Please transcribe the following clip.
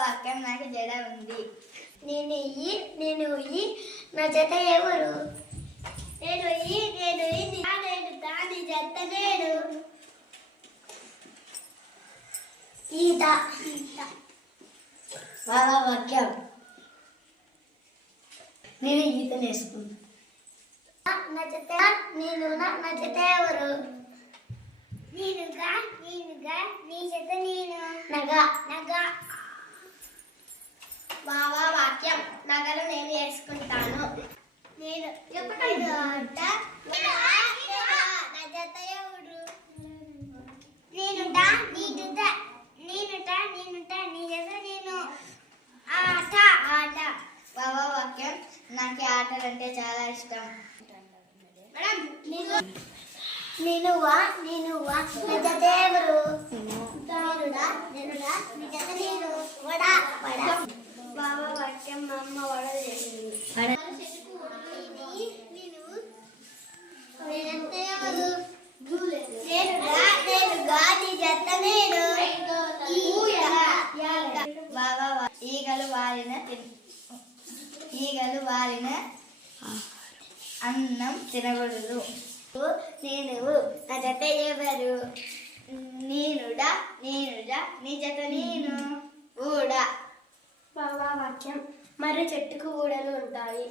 వాక్యం నాకు జడ ఉంది. నేను నా జత ఎవరు? నేను దాని జత నేను ఈత. వాక్యం నేను ఈత నేర్చుకున్నా. నా జత ఎవరు? నేనుగా నీ జత నేను నగ. వాక్యం నగలు నేను వేసుకుంటాను. నేను నా జత ఎవరు? నేనుట నీ జత నేను ఆట. వాక్యం నాకు ఆటలు అంటే చాలా ఇష్టం. నేనువా నా జత ఎవరు? నేనుడా నీ జత నేను వడ. వాక్యం మా అమ్మ వడలు చేసింది. ఈగలు వాలిన అన్నం తినకూడదు. నేను నా జత ఎవరు? నేనుడా నీ జత నేను ఊడా. వాక్యం మర్రి చెట్టుకు ఊడలు ఉంటాయి.